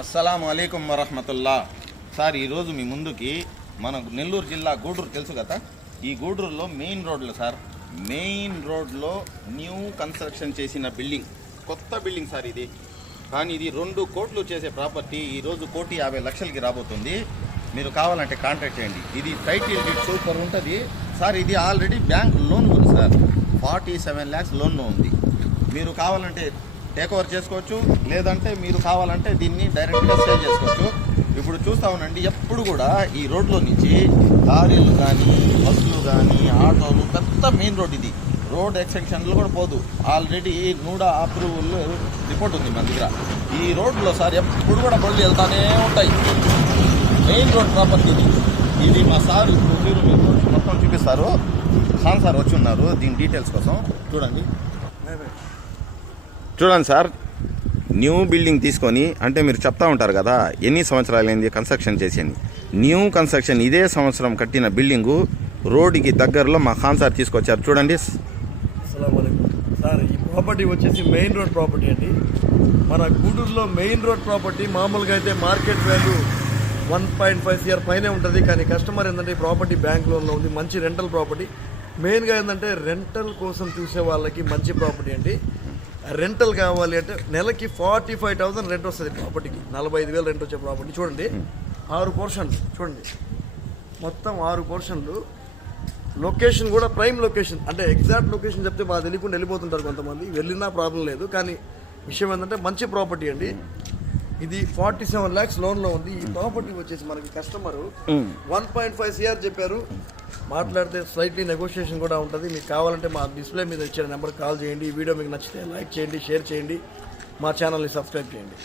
అస్సలాము అలైకుం వరహమతుల్లా. సార్ ఈరోజు మీ ముందుకి మన నెల్లూరు జిల్లా గూడూరు తెలుసు కదా, ఈ గూడూరులో మెయిన్ రోడ్లో సార్, మెయిన్ రోడ్లో న్యూ కన్స్ట్రక్షన్ చేసిన బిల్డింగ్, కొత్త బిల్డింగ్ సార్ ఇది. కానీ ఇది 2 కోట్లు చేసే ప్రాపర్టీ ఈరోజు 1,50,00,000కి రాబోతుంది. మీరు కావాలంటే కాంటాక్ట్ చేయండి. ఇది టైటిల్ డీడ్ సూపర్ ఉంటుంది సార్. ఇది ఆల్రెడీ బ్యాంక్ లోన్ ఉంది సార్, 47 lakhs లోన్లో ఉంది. మీరు కావాలంటే టేక్ ఓవర్ చేసుకోవచ్చు, లేదంటే మీరు కావాలంటే దీన్ని డైరెక్ట్గా సేల్ చేసుకోవచ్చు. ఇప్పుడు చూస్తా ఉండండి, ఎప్పుడు కూడా ఈ రోడ్లో నుంచి లారీలు కానీ బస్సులు కానీ ఆటోలు, పెద్ద మెయిన్ రోడ్ ఇది, రోడ్ ఎక్స్టెన్షన్లు కూడా పోదు. ఆల్రెడీ నూడా అప్రూవల్ రిపోర్ట్ ఉంది మన దగ్గర. ఈ రోడ్లో సార్ ఎప్పుడు కూడా బండ్లు వెళ్తానే ఉంటాయి. మెయిన్ రోడ్ ప్రాపర్టీ ఇది మా సార్ ఇప్పుడు మీరు మొత్తం చూపిస్తారు. ఖాన్ సార్ వచ్చి ఉన్నారు దీని డీటెయిల్స్ కోసం. చూడండి సార్, న్యూ బిల్డింగ్ తీసుకొని, అంటే మీరు చెప్తా ఉంటారు కదా ఎన్ని సంవత్సరాలైంది కన్స్ట్రక్షన్ చేసేది. న్యూ కన్స్ట్రక్షన్ ఇదే సంవత్సరం కట్టిన బిల్డింగు రోడ్డుకి దగ్గరలో మా ఖాన్ సార్ తీసుకొచ్చారు. చూడండి సార్, ఈ ప్రాపర్టీ వచ్చేసి మెయిన్ రోడ్ ప్రాపర్టీ అండి. మన గూడూరులో మెయిన్ రోడ్ ప్రాపర్టీ మామూలుగా అయితే మార్కెట్ వాల్యూ 1.5 CR పైనే ఉంటుంది. కానీ కస్టమర్ ఏంటంటే ఈ ప్రాపర్టీ బ్యాంక్ లోన్లో ఉంది. మంచి రెంటల్ ప్రాపర్టీ. మెయిన్గా ఏంటంటే రెంటల్ కోసం చూసే వాళ్ళకి మంచి ప్రాపర్టీ అండి. రెంటల్ కావాలి అంటే నెలకి 45,000 రెంట్ వస్తుంది ప్రాపర్టీకి. 45,000 రెంట్ వచ్చే ప్రాపర్టీ. చూడండి 6 పోర్షన్లు, చూడండి మొత్తం 6 పోర్షన్లు. లొకేషన్ కూడా ప్రైమ్ లొకేషన్, అంటే ఎగ్జాక్ట్ లొకేషన్ చెప్తే బాగా తెలియకుండా వెళ్ళిపోతుంటారు కొంతమంది, వెళ్ళినా ప్రాబ్లం లేదు. కానీ విషయం ఏంటంటే మంచి ప్రాపర్టీ అండి. ఇది 47 lakhs లోన్లో ఉంది. ఈ ప్రాపర్టీ వచ్చేసి మనకి కస్టమరు 1.5 CR చెప్పారు. మాట్లాడితే స్లైట్లీ నెగోషియేషన్ కూడా ఉంటుంది. మీకు కావాలంటే మా డిస్ప్లే మీద ఇచ్చిన నెంబర్కి కాల్ చేయండి. ఈ వీడియో మీకు నచ్చితే లైక్ చేయండి, షేర్ చేయండి, మా ఛానల్ని సబ్స్క్రైబ్ చేయండి.